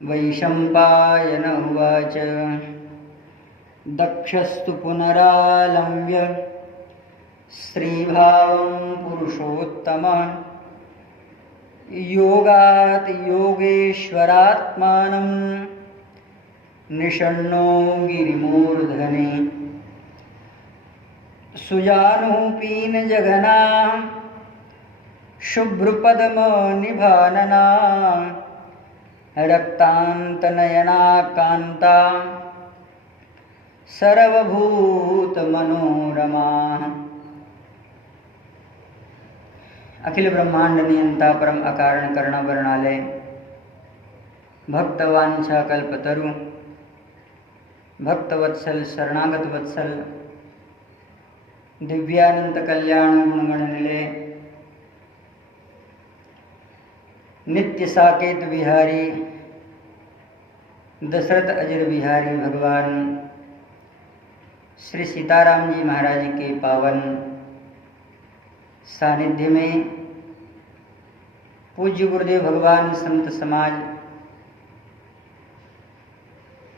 वैशम्पायन उवाच दक्षस्तु पुनरालम्ब्य श्रीभावं पुरुषोत्तमः योगात् योगेश्वरात्मानं निषण्णो गिरिमूर्धने सुजानुपीनजघना शुभ्रपद्मनिभानना रक्तान्तनयना कान्ता सर्वभूतमनोरमा। अखिल ब्रह्मांड नियंता परम अकारण करुणा वर्णालय भक्तवांछा कल्पतरु भक्तवत्सल शरणागत वत्सल दिव्यानंद कल्याण गुणगण निलय नित्य साकेत विहारी दशरथ अजर बिहारी भगवान श्री सीताराम जी महाराज के पावन सानिध्य में पूज्य गुरुदेव भगवान संत समाज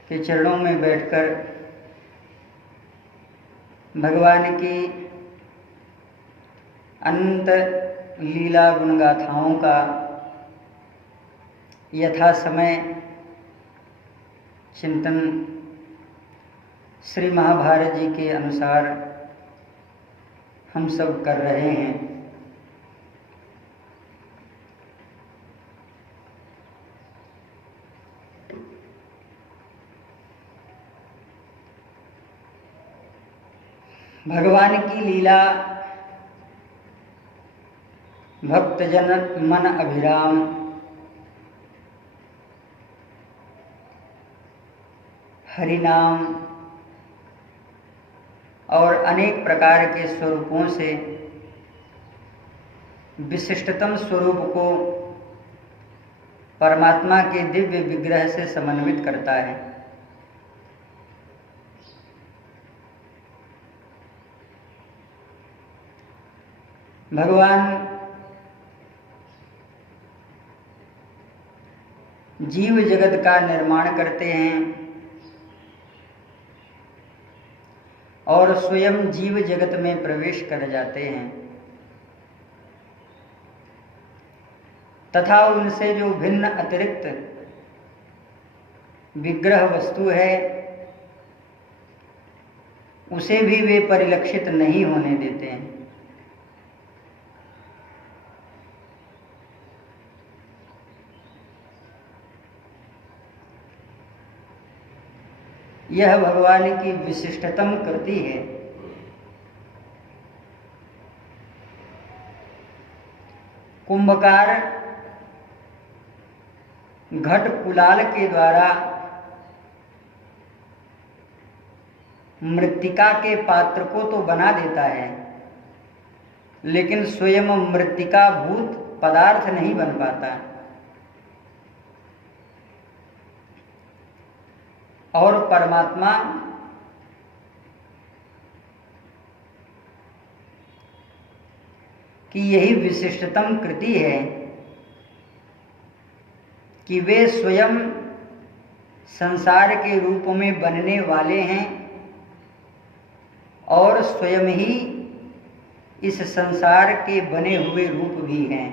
के चरणों में बैठकर भगवान की अनंत लीला गुणगाथाओं का यथा समय चिंतन श्री महाभारत जी के अनुसार हम सब कर रहे हैं। भगवान की लीला भक्तजन मन अभिराम हरिनाम और अनेक प्रकार के स्वरूपों से विशिष्टतम स्वरूप को परमात्मा के दिव्य विग्रह से समन्वित करता है। भगवान जीव जगत का निर्माण करते हैं और स्वयं जीव जगत में प्रवेश कर जाते हैं तथा उनसे जो भिन्न अतिरिक्त विग्रह वस्तु है उसे भी वे परिलक्षित नहीं होने देते हैं। यह भगवान की विशिष्टतम कृति है। कुंभकार घट कुलाल के द्वारा मृत्तिका के पात्र को तो बना देता है लेकिन स्वयं मृत्तिका भूत पदार्थ नहीं बन पाता और परमात्मा की यही विशिष्टतम कृति है कि वे स्वयं संसार के रूप में बनने वाले हैं और स्वयं ही इस संसार के बने हुए रूप भी हैं।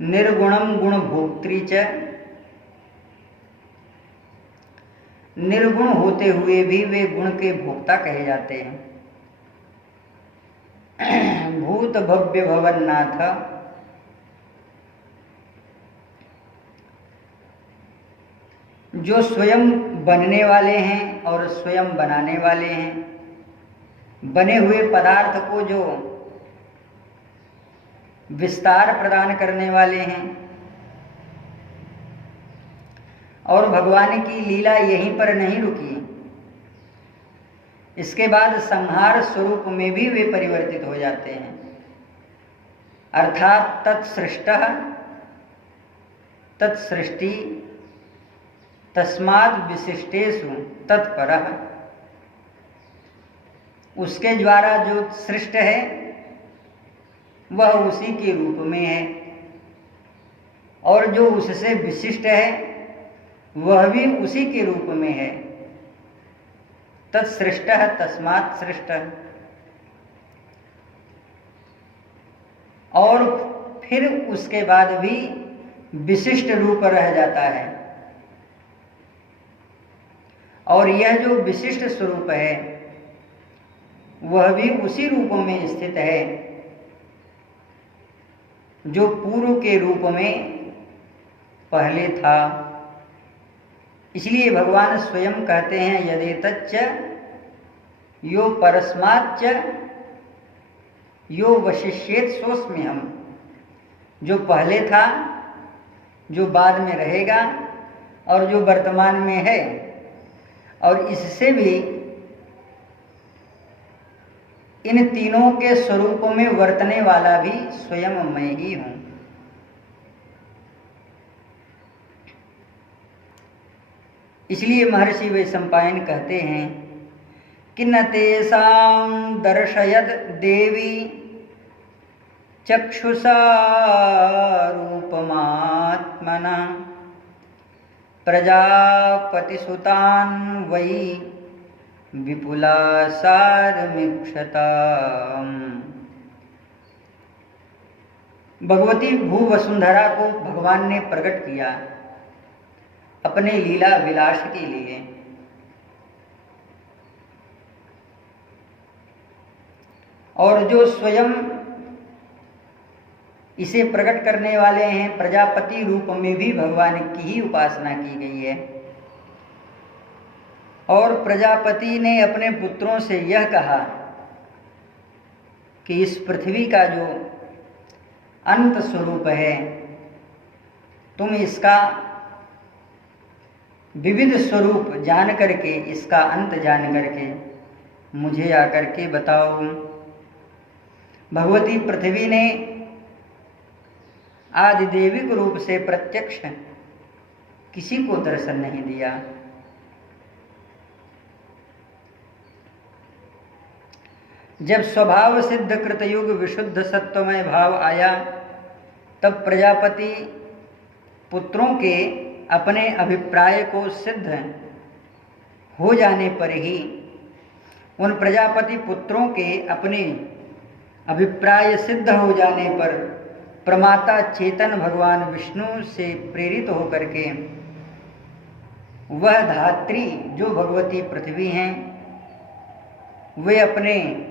निर्गुणम गुण भोक्त्री च, निर्गुण होते हुए भी वे गुण के भोक्ता कहे जाते हैं। भूत भव्य भवन्नाथ, जो स्वयं बनने वाले हैं और स्वयं बनाने वाले हैं, बने हुए पदार्थ को जो विस्तार प्रदान करने वाले हैं और भगवान की लीला यहीं पर नहीं रुकी, इसके बाद संहार स्वरूप में भी वे परिवर्तित हो जाते हैं। अर्थात तत्सृष्टः तत्सृष्टि तस्माद् विशिष्टेषु तत्परः, उसके द्वारा जो सृष्ट है वह उसी के रूप में है और जो उससे विशिष्ट है वह भी उसी के रूप में है। तत्सृष्ट तस्मात् सृष्ट। और फिर उसके बाद भी विशिष्ट रूप रह जाता है, और यह जो विशिष्ट स्वरूप है वह भी उसी रूप में स्थित है जो पूर्व के रूप में पहले था। इसलिए भगवान स्वयं कहते हैं यदेतच्च यो परस्माच्च यो वशिष्येत सोऽस्म्यहम्। जो पहले था, जो बाद में रहेगा और जो वर्तमान में है, और इससे भी इन तीनों के स्वरूपों में वर्तने वाला भी स्वयं मैं ही हूं। इसलिए महर्षि वैशंपायन कहते हैं कि न तेषां दर्शयद देवी चक्षुषा रूपमात्मना प्रजापतिसुतान् वै विपुलासारमीक्षता। भगवती भू वसुंधरा को भगवान ने प्रकट किया अपने लीला विलास के लिए। और जो स्वयं इसे प्रकट करने वाले हैं, प्रजापति रूप में भी भगवान की ही उपासना की गई है। और प्रजापति ने अपने पुत्रों से यह कहा कि इस पृथ्वी का जो अंत स्वरूप है, तुम इसका विविध स्वरूप जान करके, इसका अंत जान करके मुझे आकर के बताओ। भगवती पृथ्वी ने आदिदेविक रूप से प्रत्यक्ष किसी को दर्शन नहीं दिया। जब स्वभाव सिद्ध कृतयुग विशुद्ध सत्वमय भाव आया, तब प्रजापति पुत्रों के अपने अभिप्राय को सिद्ध हो जाने पर ही, उन प्रजापति पुत्रों के अपने अभिप्राय सिद्ध हो जाने पर प्रमाता चेतन भगवान विष्णु से प्रेरित होकर के वह धात्री जो भगवती पृथ्वी हैं, वे अपने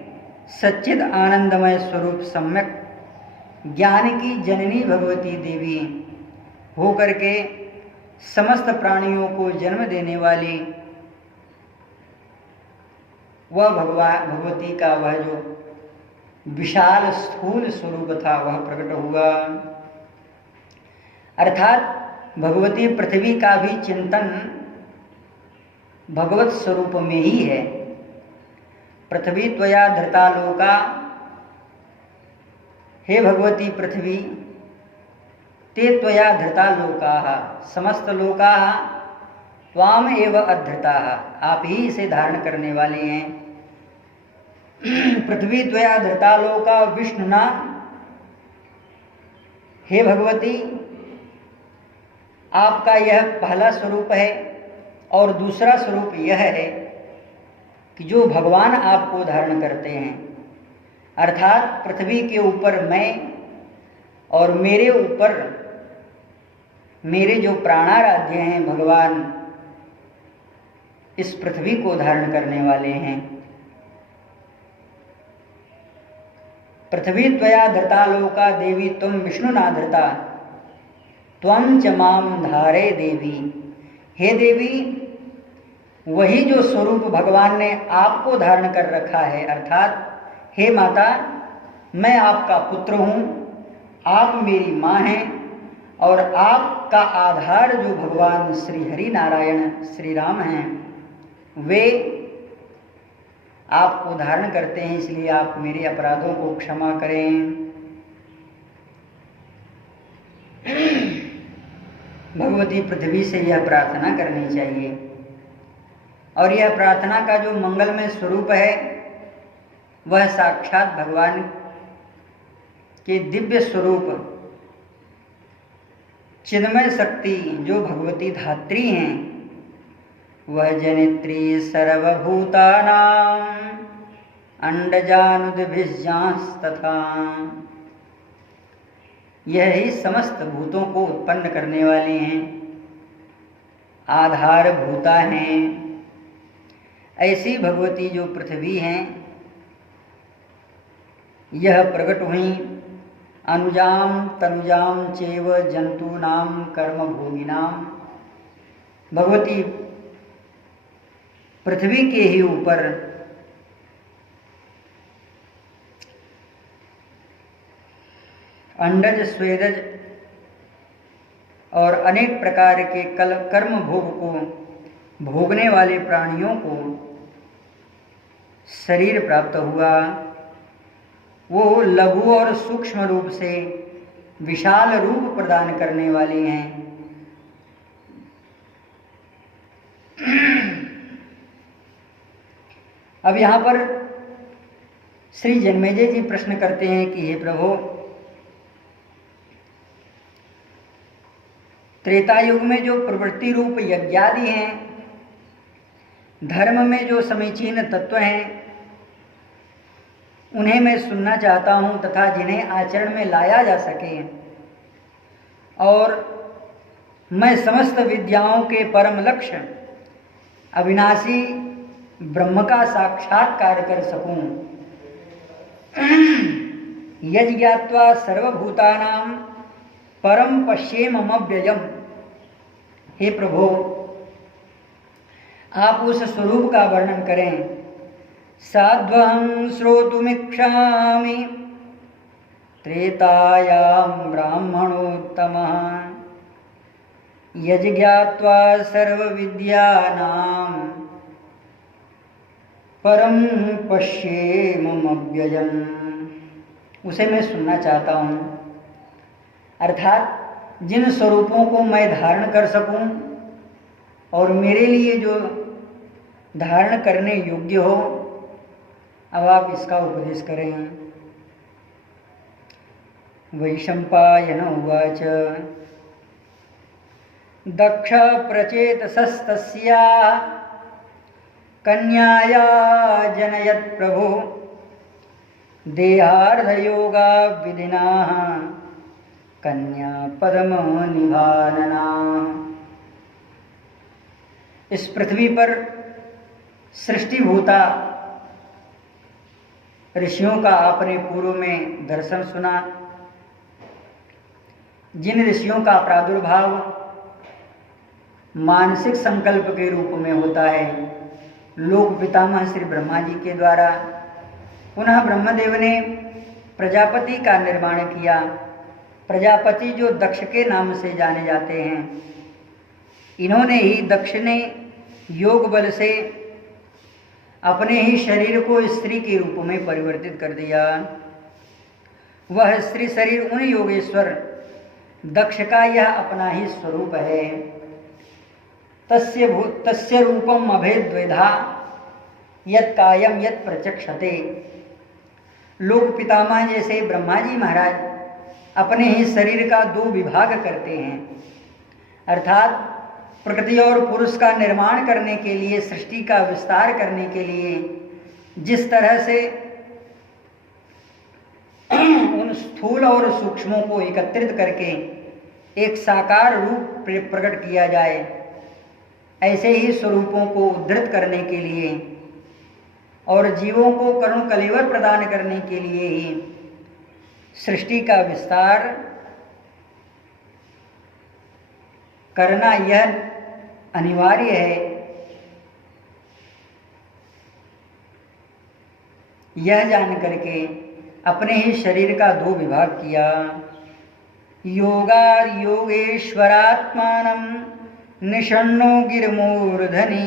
सच्चिद आनंदमय स्वरूप सम्यक ज्ञान की जननी भगवती देवी हो करके समस्त प्राणियों को जन्म देने वाली वह भगवती का वह जो विशाल स्थूल स्वरूप था वह प्रकट हुआ। अर्थात भगवती पृथ्वी का भी चिंतन भगवत स्वरूप में ही है। पृथ्वी त्वया धृता लोका, हे भगवती पृथ्वी, ते त्वया धृता लोकाः, समस्त लोकाः त्वाम एव अधृताः, आप ही इसे धारण करने वाले हैं। पृथ्वी त्वया धृता लोका विष्णुना, हे भगवती, आपका यह पहला स्वरूप है। और दूसरा स्वरूप यह है कि जो भगवान आपको धारण करते हैं, अर्थात पृथ्वी के ऊपर मैं और मेरे ऊपर मेरे जो प्राणाराध्य हैं भगवान, इस पृथ्वी को धारण करने वाले हैं। पृथ्वी त्वया धृता लोका देवी तुम विष्णु ना धृता, त्वं च माम धारे देवी, हे देवी, वही जो स्वरूप भगवान ने आपको धारण कर रखा है, अर्थात हे माता, मैं आपका पुत्र हूँ, आप मेरी माँ हैं, और आपका आधार जो भगवान श्री हरि नारायण श्री राम हैं, वे आपको धारण करते हैं। इसलिए आप मेरे अपराधों को क्षमा करें। भगवती पृथ्वी से यह प्रार्थना करनी चाहिए। और यह प्रार्थना का जो मंगलमय स्वरूप है वह साक्षात भगवान के दिव्य स्वरूप चिन्मय शक्ति जो भगवती धात्री हैं, वह जनित्री सर्वभूतानां अंडजानुद्भिज्जांस्तथा, यह ही समस्त भूतों को उत्पन्न करने वाली हैं, आधार भूता हैं। ऐसी भगवती जो पृथ्वी हैं, यह प्रकट हुई अनुजाम तनुजाम चैव जंतूनां कर्मभोगिनां। भगवती पृथ्वी के ही ऊपर अंडज स्वेदज और अनेक प्रकार के कर्म भोग को भोगने वाले प्राणियों को शरीर प्राप्त हुआ। वो लघु और सूक्ष्म रूप से विशाल रूप प्रदान करने वाली हैं। अब यहाँ पर श्री जन्मेजय जी प्रश्न करते हैं कि हे प्रभु, त्रेता युग में जो प्रवृत्ति रूप यज्ञादि हैं, धर्म में जो समीचीन तत्व हैं, उन्हें मैं सुनना चाहता हूँ तथा जिन्हें आचरण में लाया जा सके, और मैं समस्त विद्याओं के परम लक्ष्य अविनाशी ब्रह्म का साक्षात्कार कर सकूं। यज् ज्ञात्वा सर्वभूतानां परम पश्येममव्ययम्। हे प्रभु, आप उस स्वरूप का वर्णन करें। साध्वं श्रोतुमिच्छामि त्रेतायां ब्राह्मणोत्तमः, यज् ज्ञात्वा सर्वविद्यानां परम पश्येममव्ययम्। उसे मैं सुनना चाहता हूँ, अर्थात जिन स्वरूपों को मैं धारण कर सकूं और मेरे लिए जो धारण करने योग्य हो। अब आप इसका उपदेश करें। वैशंपायन उवाच दक्ष प्रचेतसस्तस्या कन्याया जनयत् प्रभु, देहार्धयोगा विधिनाः कन्या पद्म निभानना। इस पृथ्वी पर सृष्टिभूता ऋषियों का आपने पूर्व में दर्शन सुना। जिन ऋषियों का प्रादुर्भाव मानसिक संकल्प के रूप में होता है, लोक पितामह श्री ब्रह्मा जी के द्वारा, पुनः ब्रह्मदेव ने प्रजापति का निर्माण किया। प्रजापति जो दक्ष के नाम से जाने जाते हैं, इन्होंने ही, दक्ष ने योग बल से अपने ही शरीर को स्त्री के रूप में परिवर्तित कर दिया। वह स्त्री शरीर उन योगेश्वर दक्ष का यह अपना ही स्वरूप है। तस्य रूपम अभेद्वेधा यत् कायम यत् प्रचक्षते। लोक पितामह जैसे ब्रह्मा जी महाराज अपने ही शरीर का दो विभाग करते हैं, अर्थात प्रकृति और पुरुष का निर्माण करने के लिए, सृष्टि का विस्तार करने के लिए जिस तरह से उन स्थूल और सूक्ष्मों को एकत्रित करके एक साकार रूप प्रकट किया जाए, ऐसे ही स्वरूपों को उद्धृत करने के लिए और जीवों को करुण कलेवर प्रदान करने के लिए ही सृष्टि का विस्तार करना यह अनिवार्य है। यह जान करके अपने ही शरीर का दो विभाग किया। योगार योगेश्वरात्मानं निषण्णो गिरमूर्धनि।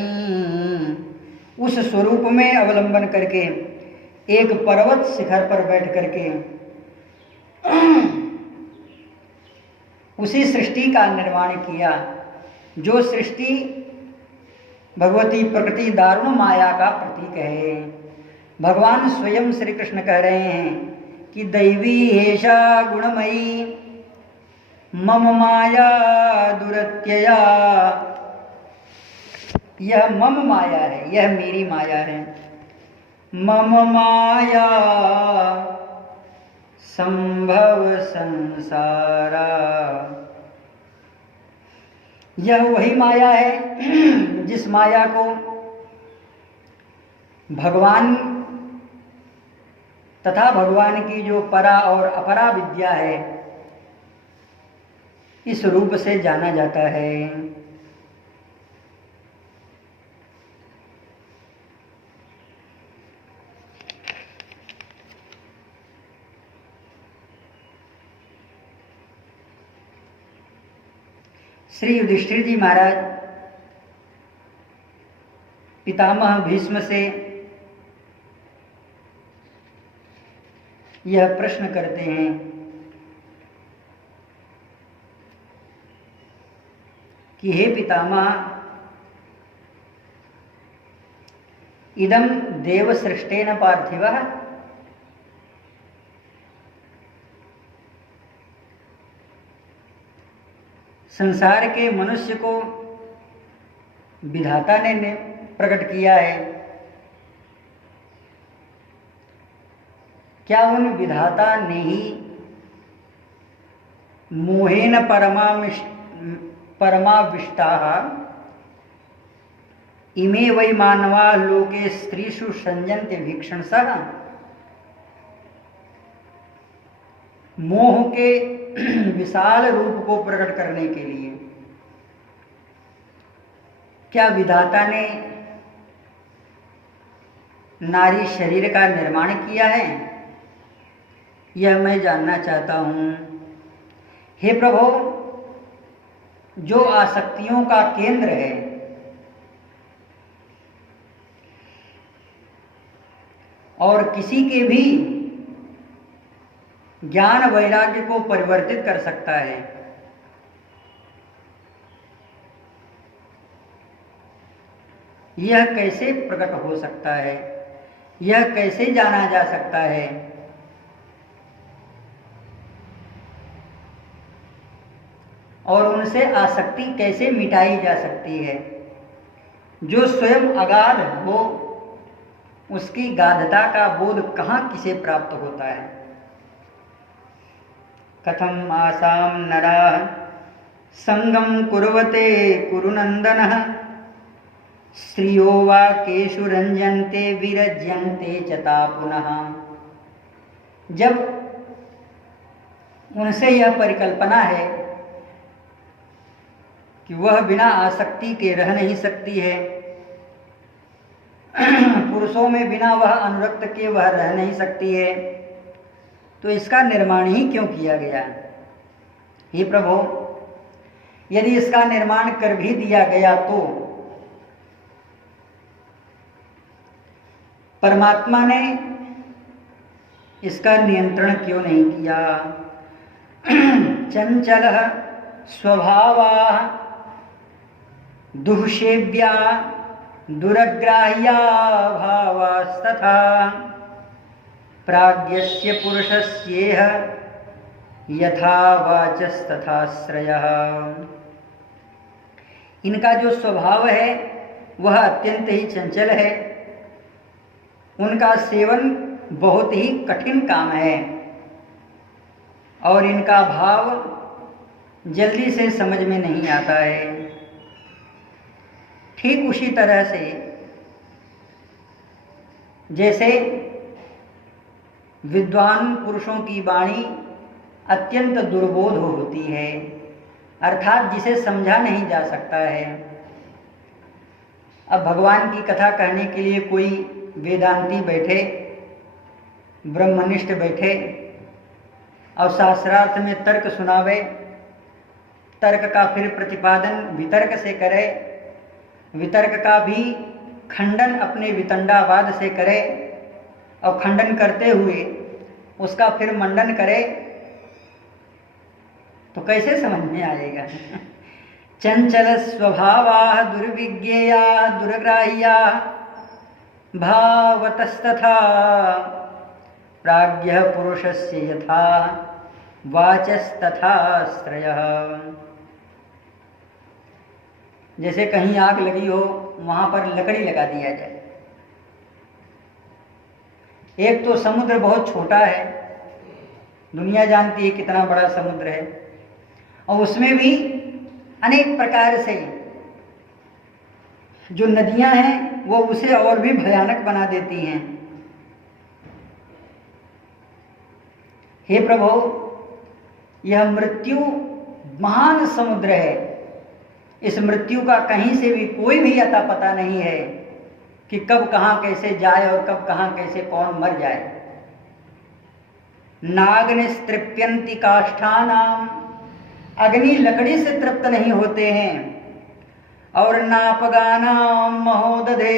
उस स्वरूप में अवलंबन करके एक पर्वत शिखर पर बैठ करके उसी सृष्टि का निर्माण किया। जो सृष्टि भगवती प्रकृति दारुण माया का प्रतीक है। भगवान स्वयं श्री कृष्ण कह रहे हैं कि दैवी हेषा गुणमयी मम माया दुरत्यया, यह मम माया है, यह मेरी माया है। मम माया संभव संसारा, यह वही माया है जिस माया को भगवान तथा भगवान की जो परा और अपरा विद्या है, इस रूप से जाना जाता है। श्री युधिष्ठिर जी महाराज पितामह भीष्म से यह प्रश्न करते हैं कि हे पितामह, इदं देव सृष्टेन पार्थिवः, संसार के मनुष्य को विधाता ने प्रकट किया है। क्या उन विधाता ने ही मोहेन परमाविष्टाः इमे वै मानवा लोके स्त्रीषु संजन्ते भीक्षणसः, मोह के विशाल रूप को प्रकट करने के लिए क्या विधाता ने नारी शरीर का निर्माण किया है? यह मैं जानना चाहता हूँ। हे प्रभु, जो आसक्तियों का केंद्र है, और किसी के भी ज्ञान वैराग्य को परिवर्तित कर सकता है, यह कैसे प्रकट हो सकता है? यह कैसे जाना जा सकता है? और उनसे आसक्ति कैसे मिटाई जा सकती है? जो स्वयं अगाध हो, उसकी गाधता का बोध कहाँ किसे प्राप्त होता है? कथम आसाम नराः संगम कुर्वते कुरुनंदनः, स्त्रियो वा केषु रंजन्ते विरज्यन्ते चता पुनः। जब उनसे यह परिकल्पना है कि वह बिना आसक्ति के रह नहीं सकती है, पुरुषों में बिना वह अनुरक्त के वह रह नहीं सकती है, तो इसका निर्माण ही क्यों किया गया? हे प्रभु, यदि इसका निर्माण कर भी दिया गया तो परमात्मा ने इसका नियंत्रण क्यों नहीं किया? चंचलः स्वभावाः दुःसेव्या दुरग्राह्या भावास्तथा, प्राज्ञस्य पुरुषस्येह यथा वाचस्तथा श्रयः। इनका जो स्वभाव है वह अत्यंत ही चंचल है, उनका सेवन बहुत ही कठिन काम है, और इनका भाव जल्दी से समझ में नहीं आता है। ठीक उसी तरह से जैसे विद्वान पुरुषों की वाणी अत्यंत दुर्बोध होती है, अर्थात जिसे समझा नहीं जा सकता है। अब भगवान की कथा कहने के लिए कोई वेदांती बैठे, ब्रह्मनिष्ठ बैठे और शास्त्रार्थ में तर्क सुनावे, तर्क का फिर प्रतिपादन वितर्क से करे, वितर्क का भी खंडन अपने वितंडावाद से करे, और खंडन करते हुए उसका फिर मंडन करे, तो कैसे समझ में आएगा? चंचल स्वभावाः दुर्विज्ञेया दुर्ग्राह्या भावतस्तथा, प्राज्ञः पुरुषस्य यथा वाचस्तथाश्रयः। जैसे कहीं आग लगी हो, वहां पर लकड़ी लगा दिया जाए। एक तो समुद्र बहुत छोटा है, दुनिया जानती है कितना बड़ा समुद्र है, और उसमें भी अनेक प्रकार से जो नदियां हैं वो उसे और भी भयानक बना देती हैं। हे प्रभु, यह मृत्यु महान समुद्र है। इस मृत्यु का कहीं से भी कोई भी अता पता नहीं है कि कब कहाँ कैसे जाए और कब कहाँ कैसे कौन मर जाए। नाग्निस्तृप्यन्ति काष्ठानाम, अग्नि लकड़ी से तृप्त नहीं होते हैं। और नापगानाम महोदधे,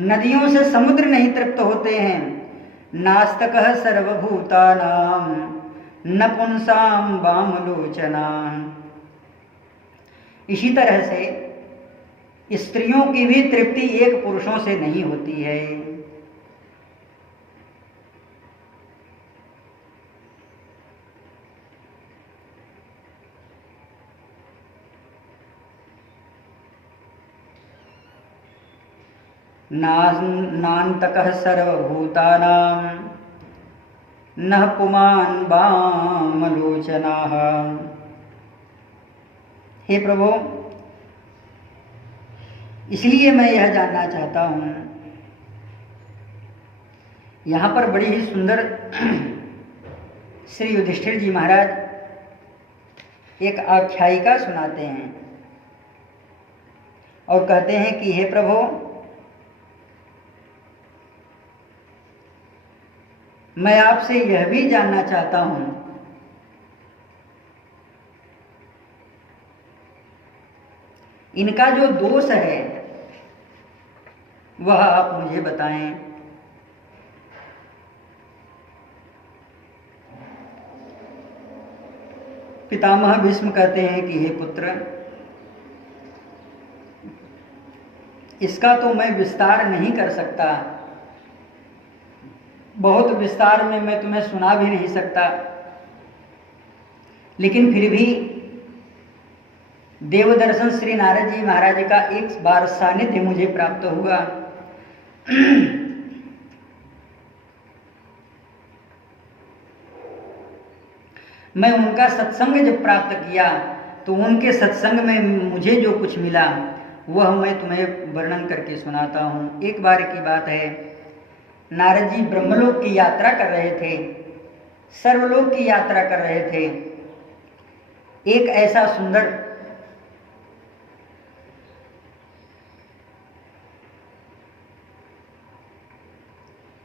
नदियों से समुद्र नहीं तृप्त होते हैं। नास्तकः सर्वभूतानाम नपुंसाम वामलोचना। इसी तरह से स्त्रियों की भी तृप्ति एक पुरुषों से नहीं होती है। नान्तकः सर्वभूतानां नः पुमान् वामलोचनाः। हे प्रभु, इसलिए मैं यह जानना चाहता हूँ। यहाँ पर बड़ी ही सुंदर श्री युधिष्ठिर जी महाराज एक आख्यायिका सुनाते हैं और कहते हैं कि हे प्रभु, मैं आपसे यह भी जानना चाहता हूं, इनका जो दोष है वह आप मुझे बताएं। पितामह भीष्म कहते हैं कि हे पुत्र, इसका तो मैं विस्तार नहीं कर सकता, बहुत विस्तार में मैं तुम्हें सुना भी नहीं सकता, लेकिन फिर भी देवदर्शन श्री नारद जी महाराज का एक बार सानिध्य मुझे प्राप्त हुआ। मैं उनका सत्संग जब प्राप्त किया तो उनके सत्संग में मुझे जो कुछ मिला वह मैं तुम्हें वर्णन करके सुनाता हूँ। एक बार की बात है, नारद जी ब्रह्मलोक की यात्रा कर रहे थे, सर्वलोक की यात्रा कर रहे थे। एक ऐसा सुंदर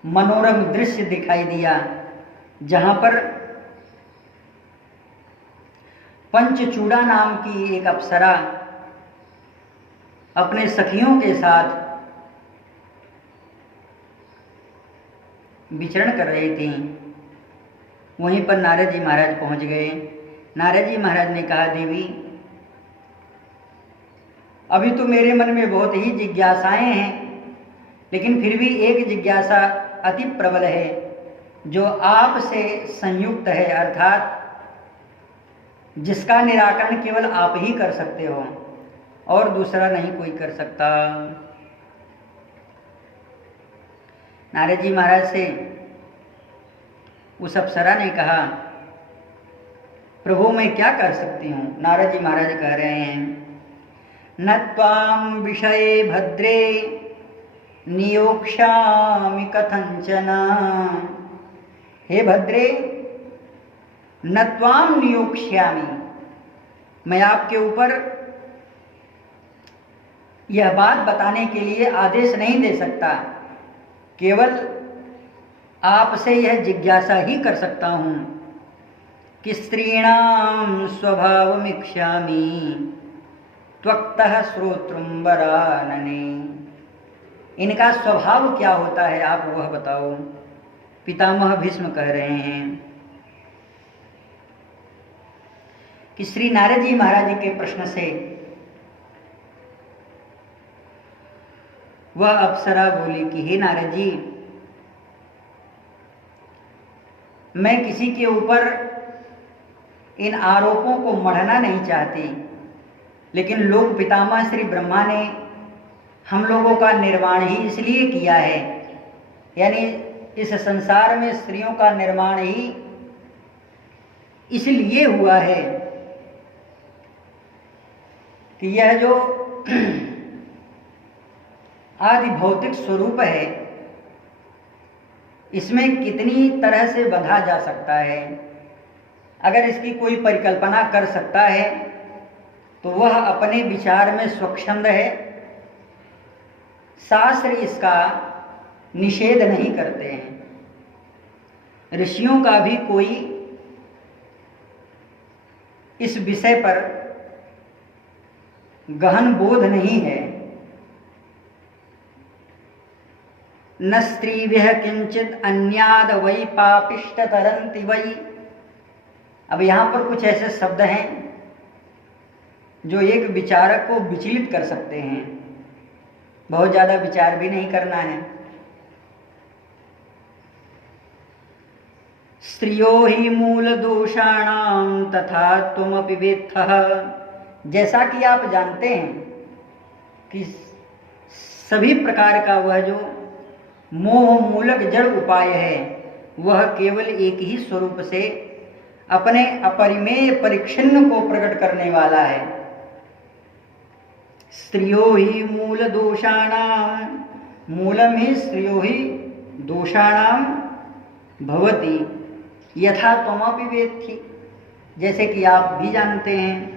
मनोरम दृश्य दिखाई दिया, जहां पर पंचचूड़ा नाम की एक अप्सरा अपने सखियों के साथ विचरण कर रही थी। वहीं पर नारद जी महाराज पहुंच गए। नारद जी महाराज ने कहा, देवी, अभी तो मेरे मन में बहुत ही जिज्ञासाएं हैं, लेकिन फिर भी एक जिज्ञासा अति प्रबल है जो आपसे संयुक्त है, अर्थात जिसका निराकरण केवल आप ही कर सकते हो और दूसरा नहीं कोई कर सकता। नारद जी महाराज से उस अप्सरा ने कहा, प्रभु मैं क्या कर सकती हूँ। नारद जी महाराज कह रहे हैं, न त्वां विषये भद्रे नियोक्ष्यामि कथंचन। हे भद्रे, न त्वां नियोक्ष्यामि, मैं आपके ऊपर यह बात बताने के लिए आदेश नहीं दे सकता, केवल आपसे यह जिज्ञासा ही कर सकता हूँ कि स्त्रीणां स्वभावमिच्छामि त्वक्तः श्रोतृं वरानने। इनका स्वभाव क्या होता है, आप वह बताओ। पितामह भीष्म कह रहे हैं कि श्री नारद जी महाराज के प्रश्न से वह अप्सरा बोली कि हे नारद जी, मैं किसी के ऊपर इन आरोपों को मढ़ना नहीं चाहती, लेकिन लोक पितामह श्री ब्रह्मा ने हम लोगों का निर्माण ही इसलिए किया है, यानी इस संसार में स्त्रियों का निर्माण ही इसलिए हुआ है कि यह जो आदि भौतिक स्वरूप है इसमें कितनी तरह से बंधा जा सकता है। अगर इसकी कोई परिकल्पना कर सकता है तो वह अपने विचार में स्वच्छंद है। शास्त्र इसका निषेध नहीं करते हैं। ऋषियों का भी कोई इस विषय पर गहन बोध नहीं है। न स्त्रीभ्यः किंचित अन्याद वै पापिष्ट तरन्ति वै। अब यहाँ पर कुछ ऐसे शब्द हैं जो एक विचारक को विचलित कर सकते हैं। बहुत ज़्यादा विचार भी नहीं करना है। स्त्रियो ही मूल दोषाणाम तथा त्वमपि वेत्थः। जैसा कि आप जानते हैं कि सभी प्रकार का वह जो मोह मूलक जड़ उपाय है वह केवल एक ही स्वरूप से अपने अपरिमेय परिच्छिन्न को प्रकट करने वाला है। स्त्रियो ही मूल दोषाणाम, मूलम ही स्त्रियो ही दोषाणाम भवति यथा त्वमपि वेत्थि। जैसे कि आप भी जानते हैं